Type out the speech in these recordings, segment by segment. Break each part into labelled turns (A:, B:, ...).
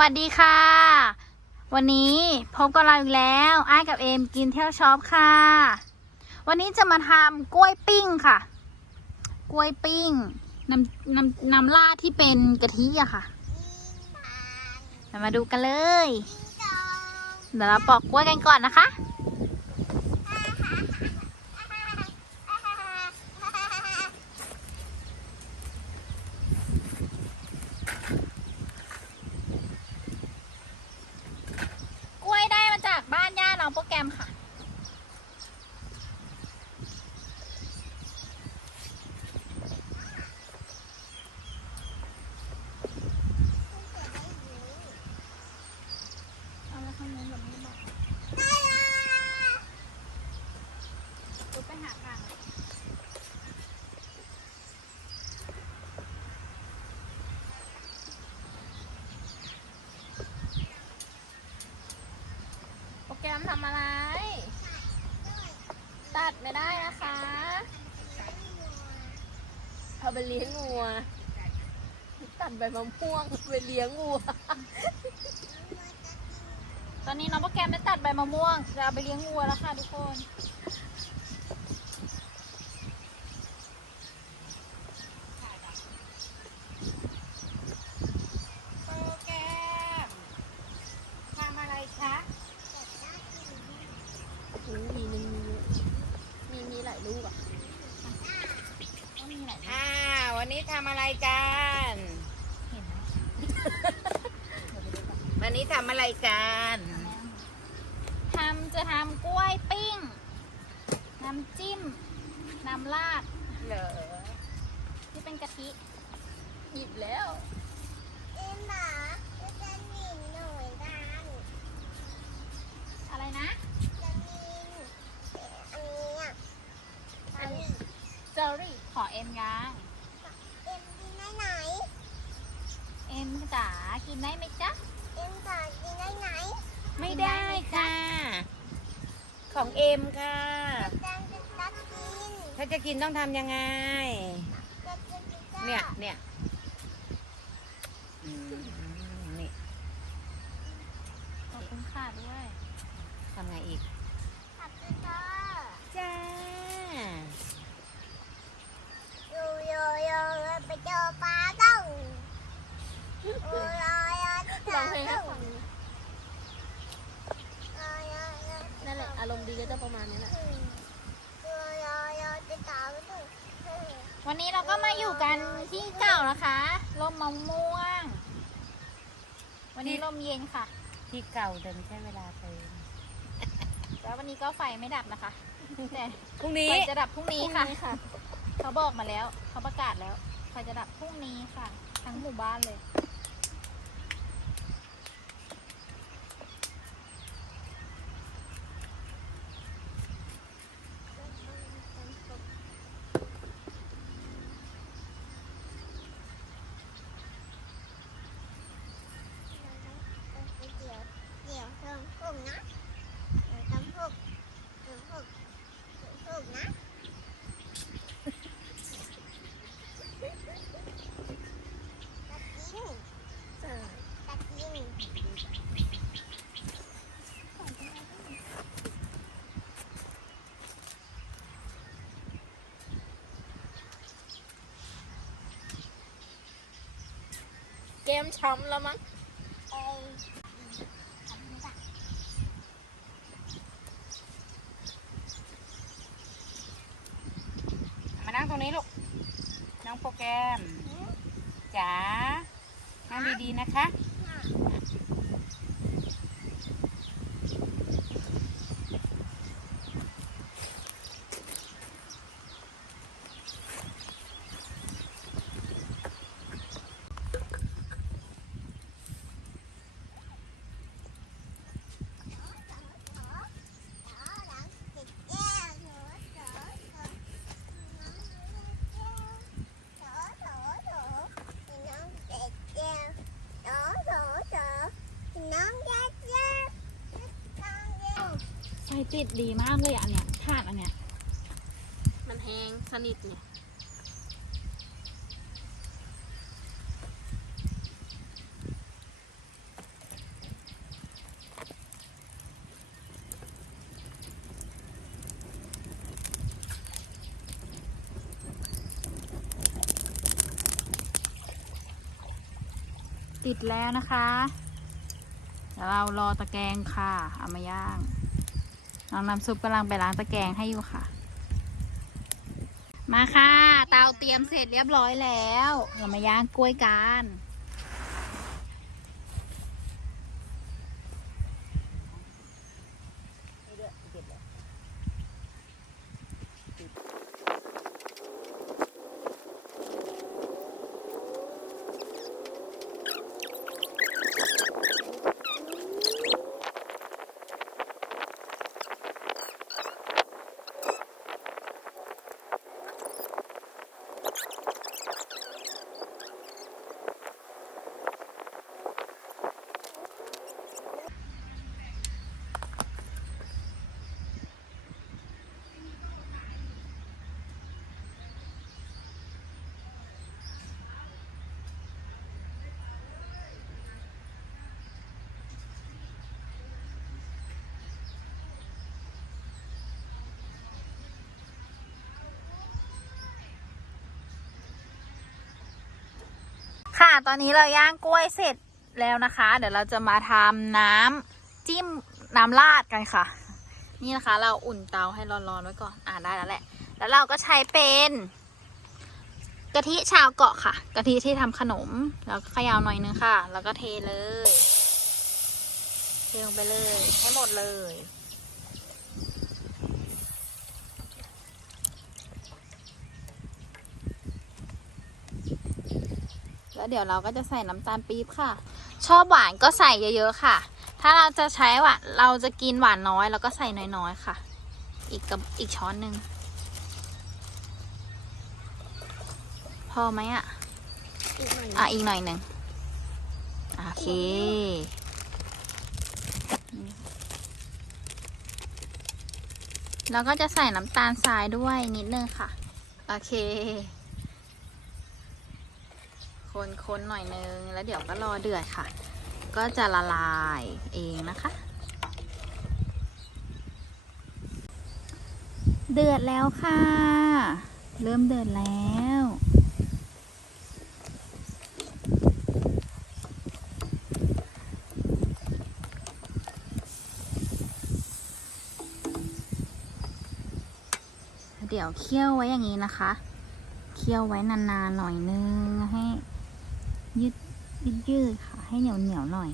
A: วัสดีค่ะ วันนี้พบกับเราอีกแล้วไอ้ายกับเอมกินเที่ยวช็อปค่ะ วันนี้จะมาทำกล้วยปิ้งค่ะ กล้วยปิ้งน้ำน้ำน้ำราดที่เป็นกะทิอะค่ะเรามาดูกันเลย เดี๋ยวเราปอกกล้วยกันก่อนนะคะ กล้วยได้มาจากบ้านย่าน้องโปรแกรมค่ะ เอาแล้วข้างนู้นแบบนี้บอกปุ๊บไปหาทางเลยโปรแกรม ทำอะไร ตัดไม่ได้นะคะ
B: เอาไปเลี้ยงงัว ตัดใบมะม่วงไปเลี้ยงงัว
A: ตอนนี้น้องโปรแกรมได้ตัดใบมะม่วงจะเอาไปเลี้ยงงัวแล้วค่ะทุกคน
B: โปรแกรมทำอะไรคะโอ้โหมีมันมีเยอะมีมีหลายลูกอะ
A: ต้องมีหลาย
C: อ่าวั นนี้ทำอะไรกัน
A: เห็นไหม
C: วันนี้ทำอะไรกัน
A: ทำจะทำกล้วยปิ้ง น้ำจิ้ม น้ำราด
C: เหรอ
A: ที่เป็นกะทิ
B: หยิบแล้ว
A: อะไรนะเจอรี่ขอเอ็มยาง เอ็มจ๋ากินได้ไหมจ๊ะ
C: ไม่ได้ค่ะ ของเอ็มค่ะถ้าจะกินต้องทำยังไงเนี่ยเนี่ยอืมนี่
A: ขอบคุณค่ะด้วย
C: ทำไงอีกจ้า
B: ลองเพลงให้ฟังนั่นแหละอารมณ์ดีก็จะประมาณนี้แหละ
A: วันนี้เราก็มาอยู่กันที่เก่านะคะร่มมะม่วง วันนี้ลมเย็นค่ะ
C: ที่เก่าเดินใช้เวลาไป
A: แล้ววันนี้ก็ไฟไม่ดับนะคะแต่
C: พรุ่งนี้
A: ไฟจะดับพรุ่งนี้ค่ะ เขาบอกมาแล้ว เขาประกาศแล้ว ไฟจะดับพรุ่งนี้ค่ะ ทั้งหมู่บ้านเลย
D: เดี๋ยวเริ่มพุ่งนะเดี๋ยวต้องพุ่งเดี๋ยวพุ่งเดี๋ยวพุ่งนะตะกินตะกิน
B: เกมช้ำแล้วมั้ง
D: เอ้ย
C: มานั่งตรงนี้ลูก น้องโปรแกรมจ๋านั่งดีๆนะคะ
A: ติดดีมากเลยอันเนี้ยถาดอันเนี้ย
B: มันแห้งสนิทเนี่ย
A: ติดแล้วนะคะ เดี๋ยวเรารอตะแกรงค่ะ เอามาย่าง น้องน้ำซุปกำลังไปล้างตะแกรงให้อยู่ค่ะ มาค่ะ เตาเตรียมเสร็จเรียบร้อยแล้ว เรามาย่างกล้วยกัน ค่ะ ตอนนี้เราย่างกล้วยเสร็จแล้วนะคะ เดี๋ยวเราจะมาทำน้ำจิ้มน้ำราดกันค่ะ นี่นะคะ เราอุ่นเตาให้ร้อนๆไว้ก่อน อ่าได้แล้วแหละ แล้วเราก็ใช้เป็นกะทิชาวเกาะค่ะ กะทิที่ทำขนม แล้วก็ขยาวหน่อยนึงค่ะ แล้วก็เทเลย เทลงไปเลย ให้หมดเลย แล้วเดี๋ยวเราก็จะใส่น้ำตาลปี๊บค่ะ ชอบหวานก็ใส่เยอะๆค่ะ ถ้าเราจะใช้หวานเราจะกินหวานน้อย เราก็ใส่น้อยๆค่ะ อีกกับอีกช้อนหนึ่งพอไหมอะ
B: อีกหน่อย
A: อะอีกหน่อยหนึ่งโอเคแล้วก็จะใส่น้ำตาลทรายด้วยนิดนึงค่ะ โอเค คนๆหน่อยนึง แล้วเดี๋ยวก็รอเดือดค่ะ ก็จะละลายเองนะคะ เดือดแล้วค่ะ เริ่มเดือดแล้วเดี๋ยวเคี่ยวไว้อย่างนี้นะคะ เคี่ยวไว้นานๆหน่อยนึงให้ ยืดยืดยืดๆค่ะ ให้เหนียวเหนียวหน่อย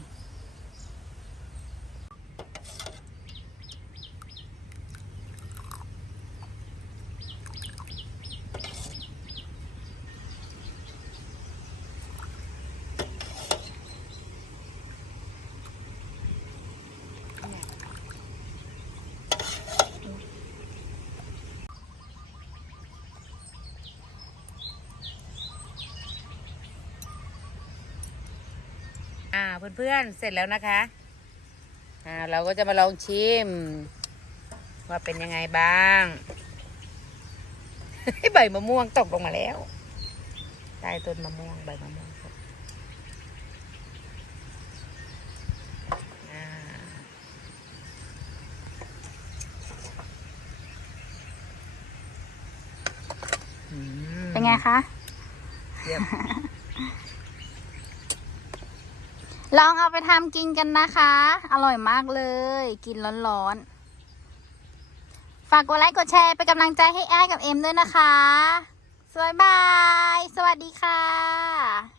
C: อ่าเพื่อนๆเสร็จแล้วนะคะ อ่าเราก็จะมาลองชิม ว่าเป็นยังไงบ้างใบมะม่วงตกลงมาแล้วใต้ต้นมะม่วงใบมะม่วงตกอ่าอืม
A: เป็นไงคะ
C: เยี่ยม
A: ลองเอาไปทำกินกันนะคะ อร่อยมากเลย กินร้อนๆ ฝากกดไลค์กดแชร์เป็นกำลังใจให้แอ้กับเอ็มด้วยนะคะ สวยบาย สวัสดีค่ะ